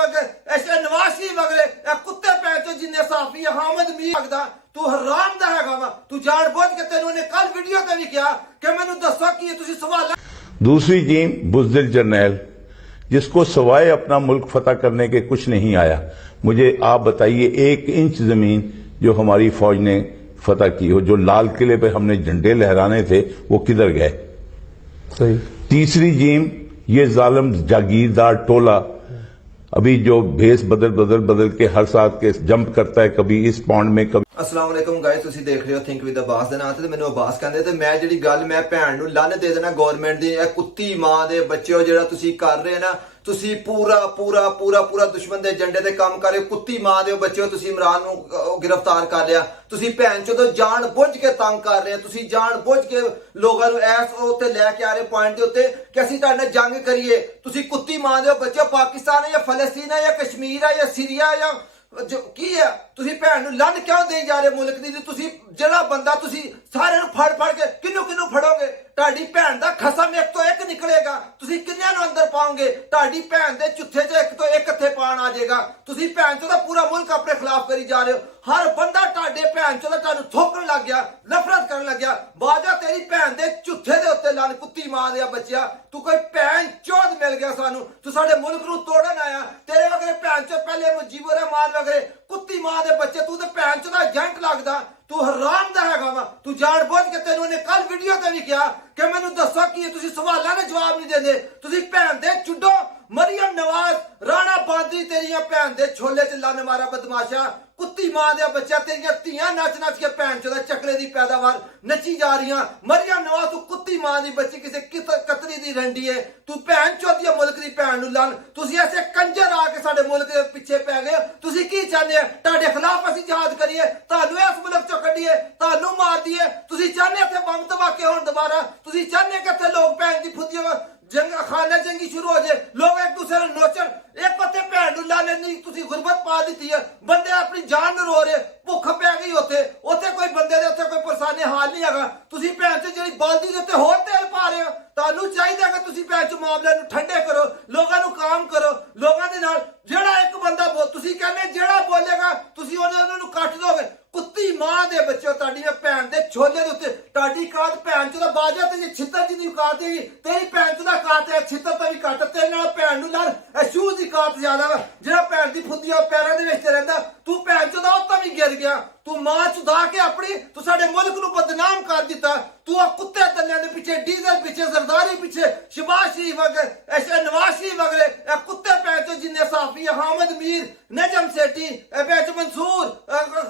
वगैरह ऐसे नवाज शरीफ वगैरह कुत्ते पैचो जिन्ने साफी हामिद मीर लगदा तू हराम दा हैगा वा तू जान बुझ के तेनू ने कल वीडियो ते भी किया कि मैनू दसो कि तुसी सवाल। दूसरी टीम बुज़दिल जर्नैल जिसको सवाए अपना मुल्क फतह करने के कुछ नहीं आया। मुझे आप बताइए 1 इंच जमीन जो हमारी फौज ने फतह की हो, जो लाल किले पे हमने झंडे लहराने थे, वो किधर गए? सही। तीसरी टीम ये जालिम जागीरदार टोला अभी जो भेस बदल के हर साथ के जंप करता है, कभी इस पौंड में कभी। अस्सलाम वालेकुम गाइस, ਤੁਸੀਂ ਦੇਖ ਰਹੇ ਹੋ ਥਿੰਕ ਵਿਦ ਅਬਾਸ ਦੇ ਨਾਂ ਤੇ ਮੈਨੂੰ ਅਬਾਸ ਕਹਿੰਦੇ ਤੇ ਮੈਂ ਜਿਹੜੀ ਗੱਲ ਮੈਂ ਭੈਣ ਨੂੰ ਲੰਨ ਦੇ ਦੇਣਾ ਗਵਰਨਮੈਂਟ ਦੀ ਇਹ ਕੁੱਤੀ ਮਾਂ ਦੇ ਬੱਚਿਓ ਜਿਹੜਾ ਤੁਸੀਂ ਕਰ ਰਹੇ ਨਾ ਤੁਸੀਂ ਪੂਰਾ ਦੁਸ਼ਮਣ ਦੇ ਏਜੰਡੇ ਤੇ ਕੰਮ ਕਰ ਰਹੇ ਹੋ। ਕੁੱਤੀ ਮਾਂ ਦੇ ਬੱਚਿਓ ਤੁਸੀਂ ਇਮਰਾਨ ਨੂੰ ਗ੍ਰਿਫਤਾਰ ਕਰ ਲਿਆ। ਤੁਸੀਂ ਭੈਣ ਚੋਂ ਜਾਣ ਬੁੱਝ ਕੇ ਤੰਗ ਕਰ ਰਹੇ ਹੋ। ਤੁਸੀਂ ਜਾਣ ਬੁੱਝ ਕੇ ਲੋਕਾਂ ਨੂੰ ਐਸ ਉੱਤੇ ਲੈ ਕੇ ਆ ਰਹੇ ਪੁਆਇੰਟ ਦੇ ਉੱਤੇ ਕਿ ਅਸੀਂ ਤੁਹਾਡੇ ਨਾਲ ਜੰਗ ਕਰੀਏ। ਤੁਸੀਂ ਕੁੱਤੀ ਮਾਂ ਦੇ ਬੱਚਿਓ ਪਾਕਿਸਤਾਨ ਹੈ ਜਾਂ ਫਲਸਤੀਨ ਹੈ ਜਾਂ ਕਸ਼ਮੀਰ ਹੈ ਜਾਂ ਸੀਰੀਆ ਜਾਂ ਜੋ ਕੀ ਹੈ ਤੁਸੀਂ ਭੈਣ ਨੂੰ ਲੰਨ ਕਿਉਂ ਦੇਈ ਜਾ ਰਹੇ ਮੁਲਕ ਦੀ? ਤੁਸੀਂ ਜਿਹੜਾ ਬੰਦਾ ਤੁਸੀਂ ਸਾਰਿਆਂ ਨੂੰ ਫੜ ਕੇ ਕਿੰਨੂੰ ਫੜੋਗੇ? ਤੁਹਾਡੀ ਭੈਣ ਦਾ ਖਸਮ ਇੱਕ ਤੋਂ ਇੱਕ ਨਿਕਲੇਗਾ। ਤੁਸੀਂ ਕਿੰਨਿਆਂ ਨੂੰ ਅੰਦਰ ਪਾਓਗੇ? ਤੁਹਾਡੀ ਭੈਣ ਦੇ ਚੁੱਥੇ 'ਚ ਇੱਕ ਤੋਂ ਇੱਕ ਇੱਥੇ ਪਾਣ ਆ ਜਾਏਗਾ। ਤੁਸੀਂ ਭੈਣ ਚੋਂ ਦਾ ਪੂਰਾ ਮੁਲਕ ਆਪਣੇ ਖਿਲਾਫ ਕਰੀ ਜਾ ਰਹੇ ਹੋ। ਹਰ ਬੰਦਾ ਤੁਹਾਡੇ ਭੈਣ ਚੋਂ ਦਾ ਤੁਹਾਨੂੰ ਥੋਕਣ ਲੱਗ ਗਿਆ, ਨਫ਼ਰਤ ਕਰਨ ਲੱਗਿਆ। ਬਾਜਾ ਤੇਰੀ ਭੈਣ ਦੇ ਚੁੱਥੇ ਦੇ ਉੱਤੇ ਲੰਨ ਕੁੱਤੀ ਮਾਂ ਦੇ ਬੱਚਿਆ। ਤੂੰ ਕੋਈ ਭੈਣ ਚੋਦ ਮਿਲ ਗਿਆ ਸਾਨੂੰ, ਤੂੰ ਸਾਡੇ ਮੁਲਕ ਨੂੰ ਤੋੜਨ ਆਇਆ। ਤੇਰੇ ਵਗਰੇ ਭੈਣ ਚੋਂ ਪਹਿਲੇ ਮੁਜੀਬੁਰ ਰਹਿਮਾਨ ਵਗਰੇ ਕੁੱਤੀ ਮਾਂ ਦੇ ਬੱਚੇ, ਤੂੰ ਤੇ ਭੈਣ ਚੋਂ ਦਾ ਏਜੰਟ ਲੱਗਦਾ। ਤੂੰ ਹਰਾਮ ਦਾ ਹੈਗਾ ਵਾ। ਤੂੰ ਜਾਣ ਬੁੱਝ ਕੇ ਤੈਨੂੰ ਨੇ ਕੱਲ ਵੀਡੀਓ ਤੇ ਵੀ ਕਿਹਾ ਕਿ ਮੈਨੂੰ ਦੱਸੋ ਕਿ ਤੁਸੀਂ ਸਵਾਲਾਂ ਦੇ ਜਵਾਬ ਨਹੀਂ ਦਿੰਦੇ। ਤੁਸੀਂ ਭੈਣ ਦੇ ਚੁੱਡੋ ਮਰੀਮ ਨਵਾਜ਼ ਰਾਣਾ ਬਾਂਦਰੀ ਤੇਰੀਆਂ ਭੈਣ ਦੇ ਛੋਲੇ 'ਚ ਲੰਨ ਮਾਰਾ ਬਦਮਾਸ਼ਾ ਕੁੱਤੀ ਮਾਂ ਦੇ ਬੱਚਾ। ਤੇਰੀਆਂ ਧੀਆਂ ਨੱਚ ਕੇ ਭੈਣ ਚੋਂ ਦਾ ਚੱਕਲੇ ਦੀ ਪੈਦਾਵਾਰ ਨੱਚੀ ਜਾ ਰਹੀਆਂ। ਮਰੀਮ ਨਵਾਜ਼ ਤੂੰ ਕੁੱਤੀ ਮਾਂ ਦੀ ਬੱਚੀ ਕਿਸੇ ਕਤਰੀ ਦੀ ਰੰਡੀ ਏ। ਤੂੰ ਭੈਣ ਚੋਦੀ ਮੁਲਕ ਦੀ ਭੈਣ ਨੂੰ ਲੰਨ। ਤੁਸੀਂ ਐਸੇ ਕੰਜਰ ਆ ਕੇ ਸਾਡੇ ਮੁਲਕ ਦੇ ਪਿੱਛੇ ਪੈ ਗਏ। ਤੁਸੀਂ ਕੀ ਚਾਹੁੰਦੇ ਆ? ਤੁਹਾਡੇ ਖਿਲਾਫ ਅਸੀਂ ਜਹਾਦ ਕਰੀਏ, ਤੁਹਾਨੂੰ ਇਸ ਮੁਲਕ ਚੋਂ ਕੱਢੀਏ, ਤੁਹਾਨੂੰ ਮਾਰ ਦਈਏ? ਤੁਸੀਂ ਚਾਹੁੰਦੇ ਇੱਥੇ ਬੰਬ ਧਮਾਕੇ ਹੋਣ ਦੁਬਾਰਾ? ਤੁਸੀਂ ਚਾਹੁੰਦੇ ਕਿ ਇੱਥੇ ਲੋਕ ਭੈਣ ਦੀ ਫੁੱਦੀਆਂ ਜੰਗ ਖਾਨਾ ਜੰਗੀ ਸ਼ੁਰੂ ਹੋ ਜਾਏ, ਲੋਕ ਇੱਕ ਦੂਸਰੇ ਨੂੰ ਨੋਚਣ? ਇੱਕ ਪੱਤੇ ਭੈਣ ਨੂੰ ਲਾ ਲੈਣੀ ਤੁਸੀਂ ਗੁਰਬਤ ਪਾ ਦਿੱਤੀ ਹੈ। ਬੰਦੇ ਆਪਣੀ ਜਾਨ ਨੂੰ ਰੋ ਰਹੇ, ਭੁੱਖ ਪੈ ਗਈ ਉੱਥੇ ਕੋਈ ਬੰਦੇ ਦੇ ਉੱਥੇ ਕੋਈ ਪਰੇਸ਼ਾਨੀ ਹਾਲ ਨਹੀਂ ਹੈਗਾ। ਤੁਸੀਂ ਭੈਣ ਚ ਜਿਹੜੀ ਬਲਦੀ ਦੇ ਉੱਤੇ ਹੋਰ ਤੇਲ ਪਾ ਰਹੇ ਹੋ। ਤੁਹਾਨੂੰ ਚਾਹੀਦਾ ਕਿ ਤੁਸੀਂ ਭੈਣ ਚ ਮਾਮਲੇ ਨੂੰ ਠੰਡੇ ਕਰੋ, ਲੋਕਾਂ ਨੂੰ ਕਾਮ ਕਰੋ। ਲੋਕਾਂ ਦੇ ਨਾਲ ਜਿਹੜਾ ਇੱਕ ਬੰਦਾ ਤੁਸੀਂ ਕਹਿੰਦੇ ਜਿਹੜਾ ਬੋਲੇਗਾ ਤੁਸੀਂ ਉਹਨਾਂ ਨੂੰ ਕੱਟ ਦੋਗੇ। ਕੁੱਤੀ ਮਾਂ ਦੇ ਬੱਚੇ, ਤੁਹਾਡੀ ਭੈਣ ਦੇ ਛੋਲੇ ਦੇ ਉੱਤੇ ਤੁਹਾਡੀ ਕਾਤ ਭੈਣ ਚ ਦਾ ਬਾਜਾ ਤੇ ਜੇ ਛਿੱਤਰ ਜੀ ਦੀ ਔਕਾਤ ਹੈਗੀ, ਤੇਰੀ ਭੈਣ ਚ ਦਾ ਕਾਤ ਹੈ ਛਿੱਤਰ ਤਾਂ ਵੀ ਘੱਟ। ਤੇਰੇ ਨਾਲ ਭੈਣ ਨੂੰ ਲੜ ਸ਼ੂਜ਼ ਦੀ ਕਾਤ ਜ਼ਿਆਦਾ ਵਾ। ਜਿਹੜਾ ਭੈਣ ਦੀ ਫੁੱਦੀਆਂ ਪੈਰਾਂ ਦੇ ਵਿੱਚ ਰਹਿੰਦਾ, ਤੂੰ ਭੈਣ ਚ ਦਾ ਉੱਤਾ ਵੀ ਗਿਰ ਗਿਆ। ਤੂੰ ਮਾਂ ਚੁਦਾ ਕੇ ਆਪਣੀ ਤੂੰ ਸਾਡੇ ਮੁਲਕ ਨੂੰ ਬਦਨਾਮ ਕਰ ਦਿੱਤਾ। ਤੂੰ ਆ ਕੁੱਤੇ ਤੱਲਿਆਂ ਦੇ ਪਿੱਛੇ, ਡੀਜ਼ਲ ਪਿੱਛੇ, ਜ਼ਰਦਾਰੀ ਪਿੱਛੇ, ਸ਼ਬਾਜ਼ ਸ਼ਰੀਫ ਵਗੈरह ਐਸੇ ਨਵਾਜ਼ ਸ਼ਰੀਫ ਵਗੈरह ਕੁੱਤੇ ਭੈਣ ਚੋ ਜਿੰਨੇ ਸਾਫੀ ਹਾमिद मीर नजम सेठी भैच मंसूर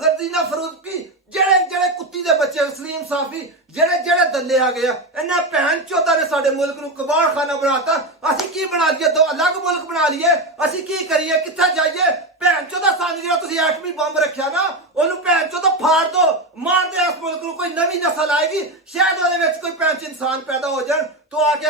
खदीना फरूकी ਜਿਹੜੇ ਕੁੱਤੀ ਦੇ ਬੱਚੇ ਸਲੀਮ ਸਾਫੀ ਜਿਹੜੇ ਦੱਲੇ ਆ ਗਏ ਆ। ਇਹਨਾਂ ਭੈਣ ਚੋਦਾਂ ਨੇ ਸਾਡੇ ਮੁਲਕ ਨੂੰ ਕਬਾੜਖਾਨਾ ਬਣਾਤਾ। ਅਸੀਂ ਕੀ ਬਣਾ ਲਈਏ? ਦੋ ਅਲੱਗ ਮੁਲਕ ਬਣਾ ਲਈਏ? ਅਸੀਂ ਕੀ ਕਰੀਏ? ਕਿੱਥੇ ਜਾਈਏ? ਭੈਣ ਚੋਦਾ ਸਾਨੂੰ ਜਿਹੜਾ ਤੁਸੀਂ ਐਟਮੀ ਬੰਬ ਰੱਖਿਆ ਨਾ ਉਹਨੂੰ ਭੈਣ ਚੋਦਾ ਫਾੜ ਦੋ, ਮਾਰ ਦੇ ਇਸ ਮੁਲਕ ਨੂੰ। ਕੋਈ ਨਵੀਂ ਨਸਲ ਆਏਗੀ, ਸ਼ਾਇਦ ਉਹਦੇ ਵਿੱਚ ਕੋਈ ਭੈਣ ਚ ਇਨਸਾਨ ਪੈਦਾ ਹੋ ਜਾਣ ਤੂੰ ਆ ਕੇ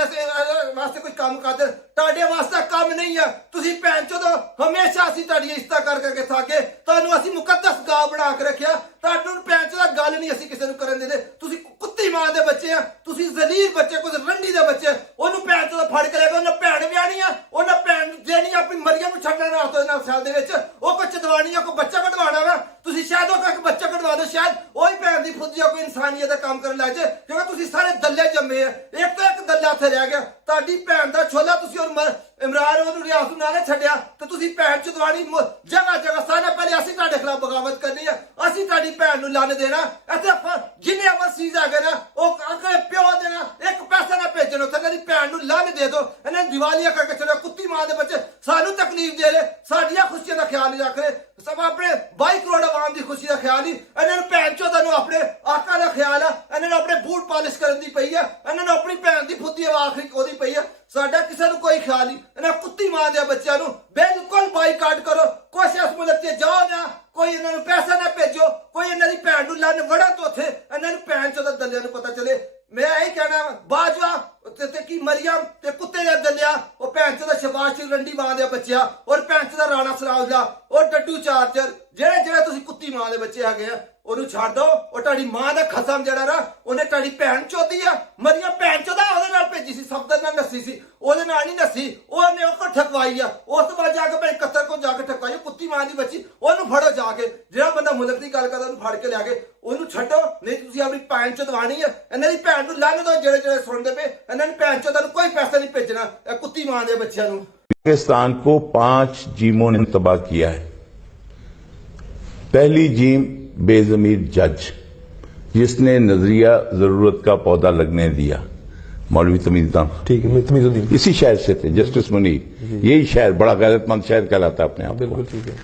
ਵਾਸਤੇ ਕੋਈ ਕੰਮ ਕਰਦੇ। ਤੁਹਾਡੇ ਵਾਸਤੇ ਕੰਮ ਨਹੀਂ ਆ। ਤੁਸੀਂ ਭੈਣ ਚੋਦਾ ਹਮੇਸ਼ਾ ਅਸੀਂ ਤੁਹਾਡੀ ਇੱਜ਼ਤ ਕਰਕੇ ਥਾਕੇ। ਤੁਹਾਨੂੰ ਅਸੀਂ ਮੁਕੱਦਸ ਗਾਂ ਬਣਾ ਕੇ ਰੱਖਿਆ। ਤੁਹਾਨੂੰ ਭੈਣ ਚੋਦਾ ਗੱਲ ਨਹੀਂ ਅਸੀਂ ਕਿਸੇ ਨੂੰ ਕਰਨ ਦਿੰਦੇ। ਤੁਸੀਂ ਕੁੱਤੀ ਮਾਂ ਦੇ ਬੱਚੇ ਆ, ਤੁਸੀਂ ਜ਼ਲੀਲ ਬੱਚੇ, ਕੋਈ ਰੰਡੀ ਦੇ ਬੱਚੇ। ਉਹਨੂੰ ਭੈਣ ਚੋਦਾ ਫੜ ਕੇ ਲੈ ਕੇ ਉਹਨੇ ਭੈਣ ਵਿਆਹਣੀ ਆ, ਉਹਨੇ ਭੈਣ ਦੇਣੀ ਆਪਣੀ ਮਰੀਮ ਨੂੰ ਛੱਡਣ ਰਾਤੋਂ ਨਾਲ ਸਾਲ ਦੇ ਵਿੱਚ। ਉਹ ਕੋਈ ਚਦਵਾਣੀ ਆ, ਕੋਈ ਬੱਚਾ ਕਢਵਾਣਾ ਵਾ। ਤੁਸੀਂ ਸ਼ਾਇਦ ਉਹ ਇੱਕ ਬੱਚਾ ਕਢਵਾ ਦਿਓ, ਸ਼ਾਇਦ ਉਹੀ ਭੈਣ ਦੀ ਫੁੱਦੀ ਕੋਈ ਇਨਸਾਨੀਅਤ ਦਾ ਕੰਮ ਕਰਨ ਲੱਗ ਜਾਏ। ਕਿਉਂਕਿ ਤੁਸੀਂ ਸਾਰੇ ਦੱਲੇ ਜੰਮੇ ਆ। ਇੱਕ ਤੋਂ ਇੱਕ ਦੱਲਾ ਇੱਥੇ ਰਹਿ ਗਿਆ। ਤੁਹਾਡੀ ਭੈਣ ਦਾ ਛੋਲਾ ਤੁਸੀਂ ਇਮਰਾਨ ਉਹਨੂੰ ਰਿਆਸਤ ਨਾਲ ਛੱਡਿਆ ਤੇ ਤੁਸੀਂ ਭੈਣ ਚਦਵਾਣੀ ਜਗ੍ਹਾ ਸਾਰਾ ਪਹਿਲੇ ਅਸੀਂ ਤੁਹਾਡੇ ਖਿਲਾਫ ਬਗਾਵਤ ਕਰਨੀ ਆ। ਅਸੀਂ ਤੁਹਾਡੀ ਭੈਣ ਨੂੰ ਲੰਨ ਦੇਣਾ। ਇੱਥੇ ਜਿੰਨੇ ਅਵਰਸੀਜ਼ ਆ ਗਏ ਨਾ ਉਹ ਪਿਓ ਦੇਣਾ, ਇੱਕ ਪੈਸਾ ਨਾ ਭੇਜਣ ਉੱਥੇ। ਮੇਰੀ ਭੈਣ ਨੂੰ ਲੰਨ ਦੇ ਦੋ। ਇਹਨਾਂ ਨੂੰ ਦੀਵਾਲੀਆ ਕਰਕੇ ਚਲੋ। ਕੁੱਤੀ ਮਾਂ ਦੇ ਬੱਚੇ ਸਾਨੂੰ ਤਕਲੀਫ ਦੇ ਰਹੇ, ਸਾਡੀਆਂ ਖੁਸ਼ੀਆਂ ਦਾ ਖਿਆਲ ਨਹੀਂ ਰੱਖ ਰਹੇ। ਸਭ ਆਪਣੇ 22 ਕਰੋੜ ਆਵਾਮ ਦੀ ਖੁਸ਼ੀ ਦਾ ਖਿਆਲ ਨਹੀਂ। ਇਹਨਾਂ ਨੂੰ ਭੈਣ ਚੋਦਾਂ ਨੂੰ ਆਪਣੇ ਆਕਾ ਦਾ ਖਿਆਲ ਆ। ਇਹਨਾਂ ਨੂੰ ਆਪਣੇ ਬੂਟ ਪਾਲਿਸ਼ ਕਰਨ ਦੀ ਪਈ ਆ। ਇਹਨਾਂ ਨੂੰ ਆਪਣੀ ਭੈਣ ਦੀ ਫੁੱਦੀ ਆਖਰੀ ਉਹਦੀ ਪਈ ਆ। ਸਾਡਾ ਕਿਸੇ ਨੂੰ ਕੋਈ ਖਿਆਲ ਨਹੀਂ। ਇਹਨਾਂ ਕੁੱਤੀ ਮਾਂ ਦੇ ਬੱਚਿਆਂ ਨੂੰ ਬਿਲਕੁਲ ਬਾਈਕਾਟ ਕਰੋ। ਕੁਛ ਇਸ ਮੁਲਕ ਤੇ ਜਾਓ ਨਾ, ਕੋਈ ਇਹਨਾਂ ਨੂੰ ਪੈਸਾ ਨਾ ਭੇਜੋ, ਕੋਈ ਇਹਨਾਂ ਦੀ ਭੈਣ ਨੂੰ ਲੰਨ ਵੜਾ ਤੋਂ ਉੱਥੇ ਇਹਨਾਂ ਨੂੰ ਭੈਣ ਚੋਦਾਂ ਦੱਲਿਆਂ ਨੂੰ ਪਤਾ ਚਲੇ। ਮੈਂ ਇਹ ਕਹਿਣਾ ਬਾਜਵਾ ਤੇ ਕੀ ਮਰੀਮ ਤੇ ਕੁੱਤੇ ਦੇ ਦੱਲਿਆ ਉਹ ਭੈਣ ਚੋਦਾ ਸ਼ਬਾਸ਼ ਰੰਡੀ ਮਾਂ ਦੇ ਬੱਚਿਆ ਔਰ ਭੈਣ ਚੋਦਾ ਰਾਣਾ ਸਰਾਉਜਾ ਔਰ ਡੱਡੂ ਚਾਰਜਰ ਜਿਹੜੇ ਤੁਸੀਂ ਕੁੱਤੀ ਮਾਂ ਦੇ ਬੱਚੇ ਹੈਗੇ ਆ ਉਹਨੂੰ ਛੱਡ ਦੋ। ਉਹ ਤੁਹਾਡੀ ਮਾਂ ਦਾ ਖਸਮ ਜਿਹੜਾ ਨਾ ਉਹਨੇ ਤੁਹਾਡੀ ਭੈਣ ਚੋਦੀ ਆ। ਮਰੀਮ ਭੈਣ ਚੋਦਾ ਉਹਦੇ ਨਾਲ ਭੇਜੀ ਸੀ, ਸਬਦਰ ਨਾਲ ਨੱਸੀ ਸੀ, ਉਹਦੇ ਨਾਲ ਨਹੀਂ ਨੱਸੀ। ਉਹਨੇ ਉਹ ਠਕਵਾਈ ਆ। ਉਸ ਤੋਂ ਬਾਅਦ ਜਾ ਕੇ ਭੈਣ 71 ਕੋ ਜਾ ਕੇ ਠਕਾਈ ਕੁੱਤੀ ਮਾਂ ਦੀ ਬੱਚੀ ਉਹਨੂੰ ਫੜੋ ਜਾ ਕੇ ਜਿਹੜਾ ਬੰਦਾ ਮੁਲਕ ਦੀ ਗੱਲ ਕਰਦਾ ਉਹਨੂੰ ਫੜ ਕੇ ਲਿਆ ਕੇ ਉਹਨੂੰ ਛੱਡੋ ਨਹੀਂ ਤੁਸੀਂ ਆਪਣੀ ਭੈਣ ਚੋਂ ਦਵਾਣੀ ਹੈ ਇਹਨਾਂ ਦੀ ਭੈਣ ਨੂੰ ਲੰਘ ਦੋ ਜਿਹੜੇ ਸੁਣਦੇ ਪਏ ਇਹਨਾਂ ਦੀ ਭੈਣ ਚੋਂ ਤੁਹਾਨੂੰ ਕੋਈ ਪੈਸਾ ਨਹੀਂ ਭੇਜਣਾ ਇਹ ਕੁੱਤੀ ਮਾਂ ਦੇ ਬੱਚਿਆਂ ਨੂੰ पाकिस्तान को 5 जीमों ने तबाह किया है। पहली जीम बेजमीर जज जिसने नजरिया जरूरत का पौधा लगने दिया, मौलवी तमीज़ुद्दीन, ठीक है, तमीज़ुद्दीन इसी शहर से थे, जस्टिस मुनीर, यही शहर बड़ा गैरतमंद शहर कहलाता है अपने आप को। बिल्कुल ठीक है।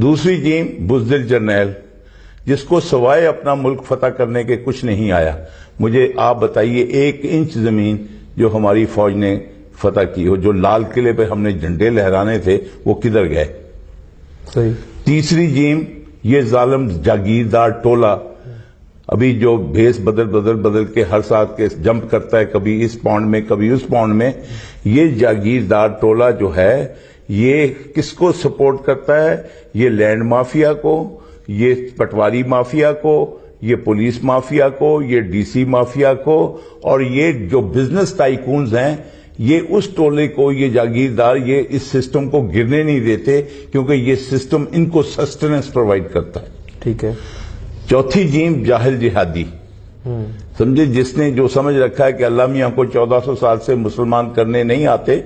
दूसरी जीम बुज़दिल जर्नैल जिसको सवाए अपना मुल्क फतह करने के कुछ नहीं आया। मुझे आप बताइए 1 इंच जमीन जो हमारी फौज ने फतह की हो, जो लाल किले पे हमने झंडे लहराने थे, वो किधर गए? सही। तीसरी जीम ये जालिम जागीरदार टोला अभी जो भेस बदल के हर साथ के जंप करता है, कभी इस पौंड में कभी उस पौंड में, ये जागीरदार टोला जो है ये किसको सपोर्ट करता है? ये लैंड माफिया को, ये पटवारी माफिया को, ये पुलिस माफिया को, ये डीसी माफिया को, और ये जो बिजनेस टाइकून्स हैं ये उस टोले को, ये जागीरदार ये इस सिस्टम को गिरने नहीं देते क्योंकि ये सिस्टम इनको सस्टेनेंस प्रोवाइड करता है। ठीक है। चौथी जीम जाहिल जिहादी, समझे, जिसने जो समझ रखा है कि अल्लाह मियां को 1400 साल से मुसलमान करने नहीं आते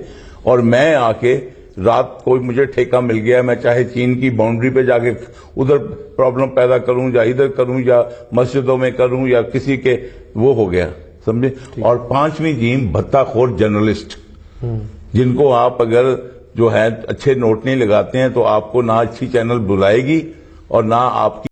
और मैं आके रात कोई मुझे ठेका मिल गया, मैं चाहे चीन की बाउंड्री पे जाके उधर प्रॉब्लम पैदा करूं या इधर करूं या मस्जिदों में करूं या किसी के, वो हो गया, समझे। और 5वीं जीम भत्ताखोर जर्नलिस्ट, जिनको आप अगर जो है अच्छे नोट नहीं लगाते हैं तो आपको ना अच्छी चैनल बुलाएगी और ना आपकी